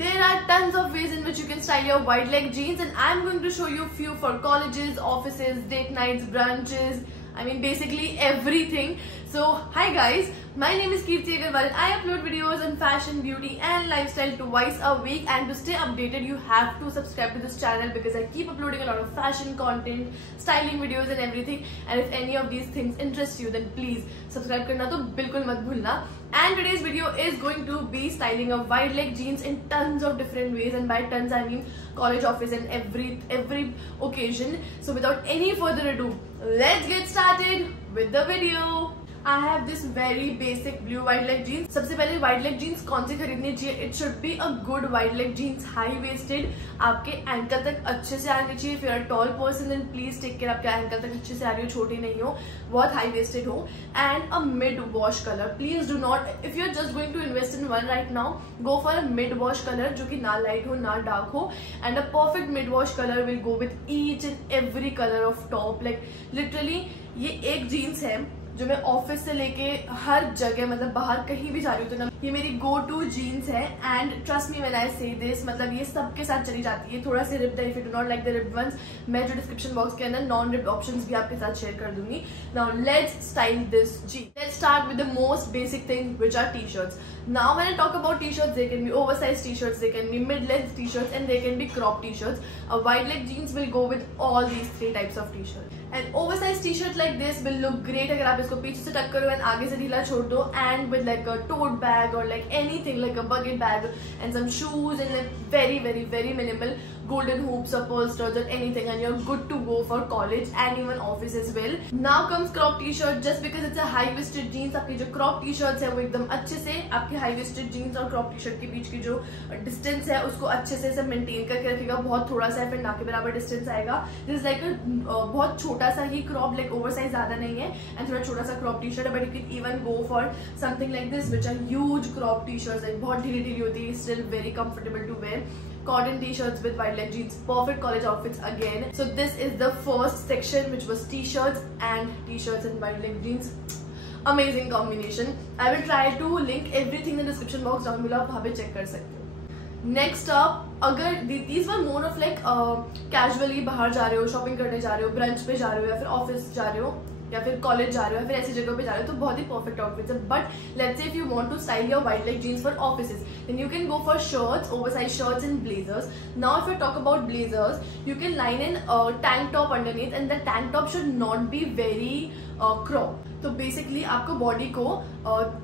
There are tons of ways in which you can style your wide leg jeans, and I'm going to show you few for colleges, offices, date nights, brunches, I mean basically everything. So hi guys, my name is Kirti Agarwal and I upload videos on fashion, beauty and lifestyle twice a week, and to stay updated you have to subscribe to this channel because I keep uploading a lot of fashion content, styling videos and everything. And if any of these things interest you then please subscribe karna to bilkul mat bhulna. And today's video is going to be styling a wide leg jeans in tons of different ways, and by tons I mean college, office and every occasion. So without any further ado, let's get started with the video. I have this very basic blue wide leg jeans. सबसे पहले wide leg jeans कौन सी खरीदनी चाहिए? It should be a good wide leg jeans, high waisted, आपके ankle तक अच्छे से आनी चाहिए. If you are a tall person then please take care आपके ankle तक अच्छे से आ रही हो, छोटी नहीं हो, बहुत high waisted हो, and a mid wash color. Please do not, if you are just going to invest in one right now, go for a mid wash color जो कि ना light हो ना dark हो, and a perfect mid wash color will go with each and every color of top. Like literally ये एक jeans है जो मैं ऑफिस से लेके हर जगह मतलब बाहर कहीं भी जा रही हूँ तो ना ये मेरी गो टू जीन्स है. And trust me when I say this, मतलब ये सबके साथ चली जाती है. थोड़ा सा रिप्ड है, if you do not like the ripped ones मैं जो डिस्क्रिप्शन बॉक्स के अंदर नॉन रिप्ड ऑप्शंस भी आपके साथ शेयर कर दूंगी. Now let's style this gene. Let's start with the most basic thing which R T shirts. Now when I talk about t-shirts, they can be oversized t-shirts, they can be mid-length t-shirts and they can be crop t-shirts. A wide leg jeans will go with all these three types of t-shirts. An oversized t-shirt like this will look great अगर आप इसको पीछे से टक करो and आगे से ढीला छोड़ दो, and with like a tote bag or like anything like a bucket bag and some shoes and like very minimal golden hoops or pearl studs or anything, and you're good to go for college and even office as well. Now comes crop t-shirt. Just because it's a high-waisted jeans, आपकी जो crop t-shirts है वो एकदम अच्छे से आपकी high-waisted jeans और crop t-shirt के बीच की जो distance है उसको अच्छे से सब maintain करके रखेगा. बहुत थोड़ा सा फिर ना के बराबर distance आएगा. This is like a बहुत छोटा सा ही crop, like oversize ज़्यादा नहीं है, and थोड़ा छोटा सा crop t-shirt है, but you can even go for something like this which are huge crop t-shirts, like बहुत ढीली होती है, still very comfortable to wear. Cotton t-shirts with wide leg jeans, perfect college outfits again. So this is the first section which was t-shirts and wide leg jeans. Amazing combination. I will try to link everything in the description box down below, आप वहाँ पे check कर सकते हो. Next up, अगर these were more of like casually बाहर जा रहे हो, shopping करने जा रहे हो, brunch पे जा रहे हो या फिर office जा रहे हो या फिर कॉलेज जा रहे हो या फिर ऐसी जगह पे जा रहे हो तो बहुत ही परफेक्ट आउटफिट्स है. But let's say if you want to style your wide leg jeans for offices then you can go for shirts, oversize shirts and blazers. Now if you talk about blazers you can line in tank top underneath, and the tank top should not be very crop. तो basically आपको body को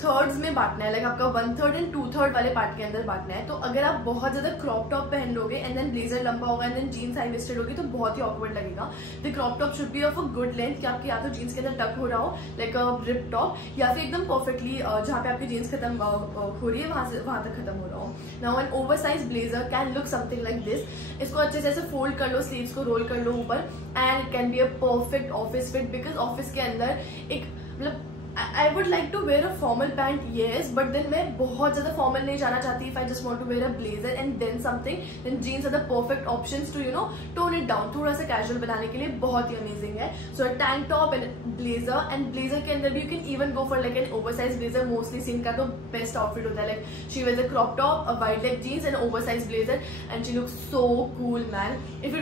thirds में बांटना है, like आपका 1/3 and 2/3 वाले part के अंदर बांटना है. तो अगर आप बहुत ज्यादा क्रॉप टॉप पहन लोगे एंड देन ब्लेजर लंबा होगा and then jeans high waisted होगी तो बहुत ही ऑकवर्ड लगेगा. The crop top should be of a good length कि आपके या तो जीन्स के अंदर टक हो रहा हो लाइक अ रिप टॉप, या फिर एकदम परफेक्टली जहाँ पे आपकी जीन्स खत्म हो रही है वहां तक खत्म हो रहा हो. Now an oversize blazer can look something like this. इसको अच्छे से ऐसे फोल्ड कर लो, स्लीव्स को रोल कर लो ऊपर, and it can be a perfect office fit because office के अंदर एक मतलब I would like to wear a formal pant, yes, but then मैं बहुत ज़्यादा formal नहीं जाना चाहती. If I just want to wear a blazer and then something, then jeans are the perfect options to tone it down. थोड़ा सा casual बनाने के लिए बहुत ही amazing है. So a tank top and blazer के अंदर भी you can even go for like an oversized blazer. Mostly Sin का तो best outfit होता है. Like she wears a crop top, a wide leg jeans and an oversized blazer, and she looks so cool, man. If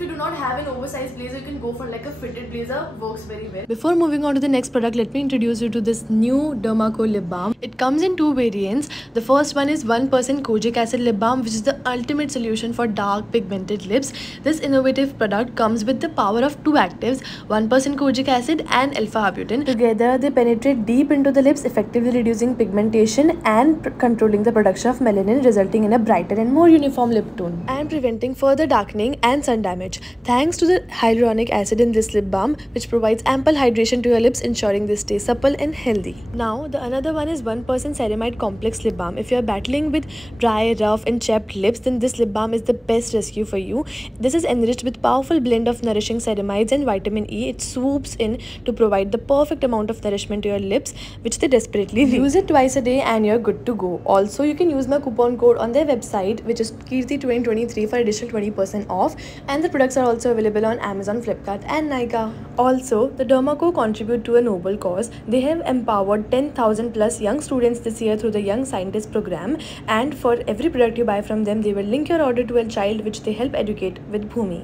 you do not have an oversized blazer, you can go for like a fitted blazer. Works very well. Before moving on to the next product, let me introduce you to this new Derma Co lip balm. It comes in two variants. The first one is 1% kojic acid lip balm, which is the ultimate solution for dark pigmented lips. This innovative product comes with the power of two actives, 1% kojic acid and alpha-arbutin. Together they penetrate deep into the lips, effectively reducing pigmentation and controlling the production of melanin, resulting in a brighter and more uniform lip tone and preventing further darkening and sun damage. Thanks to the hyaluronic acid in this lip balm, which provides ample hydration to your lips, ensuring they stay supple and healthy. Now the another one is 1% ceramide complex lip balm. If you are battling with dry, rough and chapped lips, then this lip balm is the best rescue for you. This is enriched with powerful blend of nourishing ceramides and vitamin E. It swoops in to provide the perfect amount of nourishment to your lips, which they desperately need. Use it twice a day and you're good to go. Also, you can use my coupon code on their website, which is Kirti2023 for additional 20% off, and the products are also available on Amazon, Flipkart and Nykaa. Also, the Derma Co contribute to a noble cause. They have empowered 10,000 plus young students this year through the Young Scientist program, and for every product you buy from them, they will link your order to a child which they help educate with Bhumi.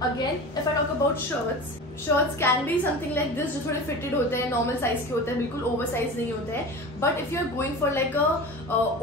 Again, if I talk about shirts can be something like this जो थोड़े fitted होते हैं, normal size के होते हैं, बिल्कुल oversize नहीं होते हैं. But if you are going for like a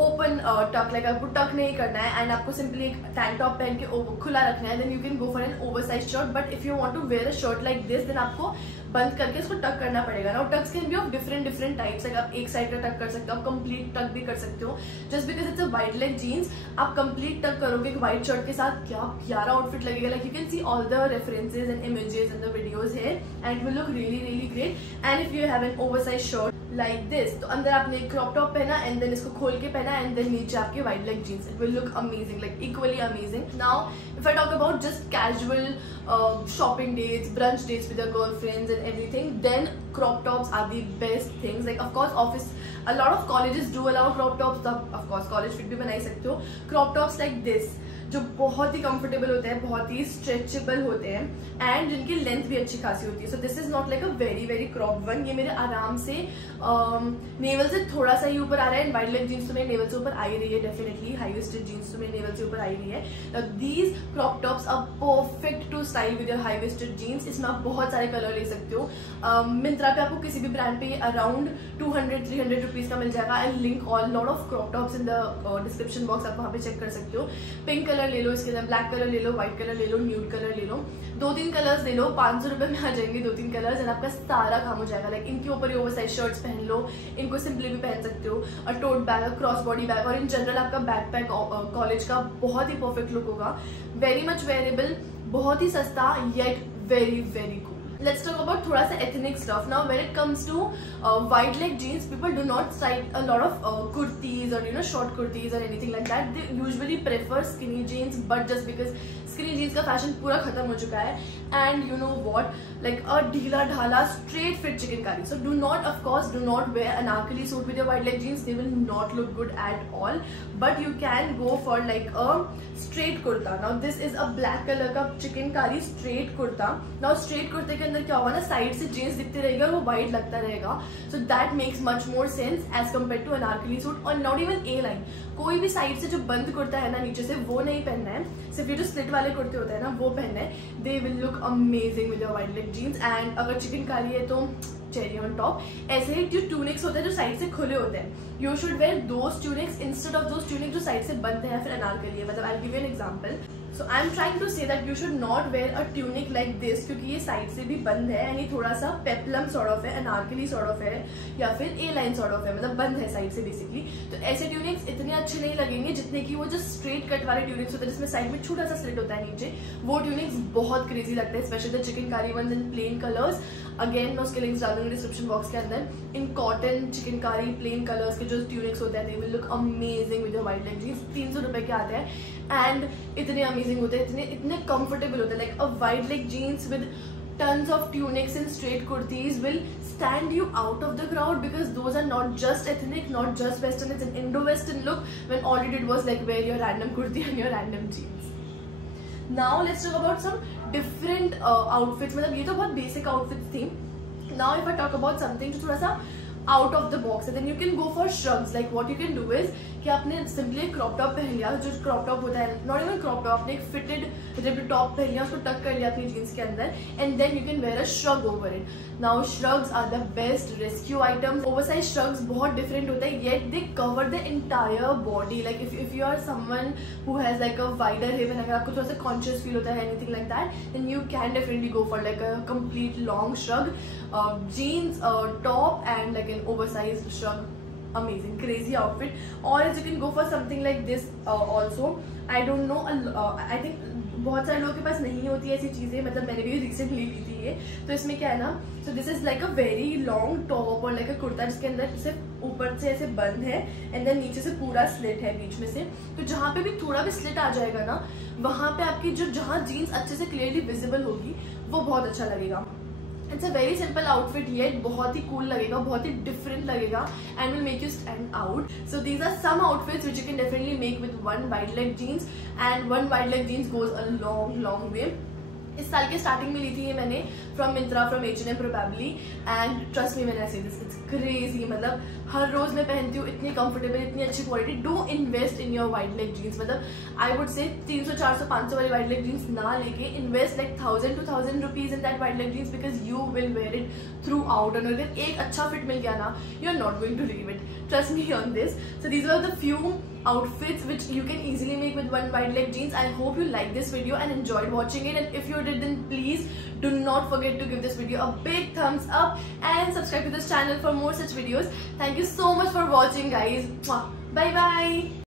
open tuck, like आपको tuck नहीं करना है and आपको simply एक tank top पहन के खुला रखना है, then you can go for an oversized shirt. But if you want to wear a shirt like this, then आपको बंद करके इसको टक करना पड़ेगा. Now tucks can be of different types. Like आप एक साइड का टक कर सकते हो, आप complete टक भी कर सकते हो. Just because it's a wide leg jeans, आप complete टक करोगे एक white shirt के साथ, क्या प्यारा आउटफिट लगेगा. Like you can see all the references and images and the videos here, and it will look really great. And if you have an oversized shirt like this, तो अंदर आपने crop top पहना and then इसको खोल के पहना and then नीचे आपके wide leg jeans. It will look amazing, like equally amazing. Now, if I talk about just casual shopping dates, brunch dates with your girlfriends and everything, then crop tops are the best things. Like of course a lot of colleges do allow crop tops, तो of course college fit भी बना ही सकते हो. Crop tops like this जो बहुत ही comfortable होते हैं, बहुत ही स्ट्रेचेबल होते हैं एंड जिनकी लेंथ भी अच्छी खासी होती है. So this is not like a very crop one. ये मेरे आराम से नेवल से थोड़ा सा ही ऊपर आ रहा है. एंड वाइड लेग जीन्स तो मेरे नेवल से ऊपर आ ही रही है डेफिनेटली. हाई वेस्टेड जीन्स तो मेरे नेवल से ऊपर आ ही रही है. These crop tops are perfect to style with your high waisted jeans. इसमें आप बहुत सारे कलर ले सकते हो. मिंत्रा पे आपको किसी भी ब्रांड पे अराउंड 200-300 रुपीज का मिल जाएगा. I link all lot of crop tops in the description box. आप वहाँ पे चेक कर सकते हो. पिंक कलर ले लो, इसके अंदर ब्लैक कलर ले लो, व्हाइट कलर ले लो, न्यूड कलर ले लो. 2-3 कलर्स ले लो, 500 रुपए में आ जाएंगे 2-3 कलर्स एंड आपका सारा काम हो जाएगा. लाइक इनके ऊपर ओवरसाइज शर्ट्स पहन लो, इनको सिंपली भी पहन सकते हो. और tote bag, cross body bag और इन जनरल आपका बैकपैक कॉलेज का बहुत ही परफेक्ट लुक होगा. वेरी मच वेयरेबल, बहुत ही सस्ता yet very cool. Let's talk about थोड़ा सा ethnic stuff now. When it comes to wide leg jeans, people do not style a lot of kurtis or short kurtis or anything like that. They usually prefer skinny jeans, but just because skinny jeans का fashion पूरा खत्म हो चुका है, and you know what, like a ढीला ढाला straight fit chickengari. So do not wear anarkali suit with your wide leg jeans. They will not look good at all. But you can go for like a straight kurta. Now this is a black color का chickengari straight kurta. Now straight kurte के अंदर क्या होगा ना, side से jeans दिखते रहेगी और वो वाइड लगता रहेगा. So that makes much more sense as compare to anarkali suit. और नॉट इवन ए लाइन, कोई भी साइड से जो बंद कुर्ता है ना नीचे से, वो नहीं पहनना है. सिर्फ ये जो स्लिट वाले कुर्ते होते हैं ना, वो पहनना है. They will look amazing with your wide leg jeans. And अगर चिकनकारी है तो चेरी ऑन टॉप. ऐसे ही जो ट्यूनिक्स होते हैं जो साइड से खुले होते हैं, you should wear those tunics instead of those tunics जो साइड से बंद है. फिर अनारकली है, मतलब I give you an example. So I'm trying to say that you should not wear a tunic like this, क्योंकि ये साइड से भी बंद है एंड ये थोड़ा सा पेप्लम सॉर्ट ऑफ है, अनारकली सॉर्ट ऑफ है या फिर ए लाइन सॉर्ट ऑफ है, मतलब बंद है साइड से बेसिकली. तो ऐसे ट्यूनिक्स इतने अच्छे नहीं लगेंगे जितने कि वो जो स्ट्रेट कट वाले ट्यूनिक्स होते हैं जिसमें साइड में छोटा सा स्लिट होता है नीचे. वो ट्यूनिक्स बहुत क्रेजी लगते हैं, specially the chikankari ones in plain colours. Again मैं उसके लिंक्स डाल दूंगी डिस्क्रिप्शन बॉक्स के अंदर. इन कॉटन चिकनकारी प्लेन कलर्स के जो ट्यूनिक्स होते हैं, they will look amazing with your wide leg jeans. 300 रुपए के आते हैं एंड इतने अमेजिंग होते हैं, इतने कंफर्टेबल होते हैं. Like a wide leg jeans with tons of tunics and straight kurtis will stand you out of the crowd, because those are not just ethnic, not just western. It's an Indo-Western look when all you did was like wear your random kurti and your random jeans. Now let's talk about some different outfits. मतलब ये तो बहुत basic outfits थी. Now if I talk about something जो थोड़ा सा out of the box, and then you can go for shrugs. Like what you can do is कि आपने सिंपली एक क्रॉप टॉप पहन लिया, जो क्रॉप टॉप होता है, नॉट इवन क्रॉप टॉप, आपने एक फिटेड रिब्ड टॉप पहन लिया, उसको टक कर लिया अपनी जीन्स के अंदर, and then you can wear a shrug over it. Now shrugs are the best rescue items. Oversize shrugs बहुत डिफरेंट होता है, yet they cover the entire body. Like if you are someone who has like a wider hip and अगर आपको थोड़ा सा conscious feel होता है anything like that, then you can definitely go for like a complete long shrug, jeans, top and like an oversized shrug. Amazing, crazy outfit. Or as you can go for something like this also. I don't know, I think बहुत सारे लोगों के पास नहीं होती है ऐसी चीजें, मतलब मैंने भी रिसेंटली ली थी ये. तो इसमें क्या है ना, so this is like a very long top और लाइक अ कुर्ता जिसके अंदर सिर्फ ऊपर से ऐसे बंद है एंड देन नीचे से पूरा स्लिट है बीच में से. तो जहाँ पे भी थोड़ा भी स्लिट आ जाएगा ना, वहां पे आपकी जो जहाँ जीन्स अच्छे से क्लियरली विजिबल होगी वो बहुत अच्छा लगेगा. It's a very simple outfit, yet बहुत ही कूल लगेगा, बहुत ही डिफरेंट लगेगा and will make you stand out. So these are some outfits which you can definitely make with one wide leg jeans, and one wide leg jeans goes a long way. इस साल के starting में ली थी ये मैंने from Myntra, from H&M probably, and trust me when I say this, it's crazy. मतलब हर रोज मैं पहनती हूँ, इतनी कंफर्टेबल, इतनी अच्छी quality. Do invest in your wide leg jeans. मतलब आई वुड से 300, 400, 500 वाली वाइड लेग जीन्स ना लेके invest like 1000 to 1000 rupees in that wide leg jeans, because you will wear it throughout. और अगर एक अच्छा फिट मिल गया ना, you are not going to leave it, trust me on this. So these are the few outfits which you can easily make with one wide leg jeans. I hope you liked this video and enjoyed watching it, and if you did, then please do not forget to give this video a big thumbs up and subscribe to this channel for more such videos. Thank you so much for watching, guys. Bye bye.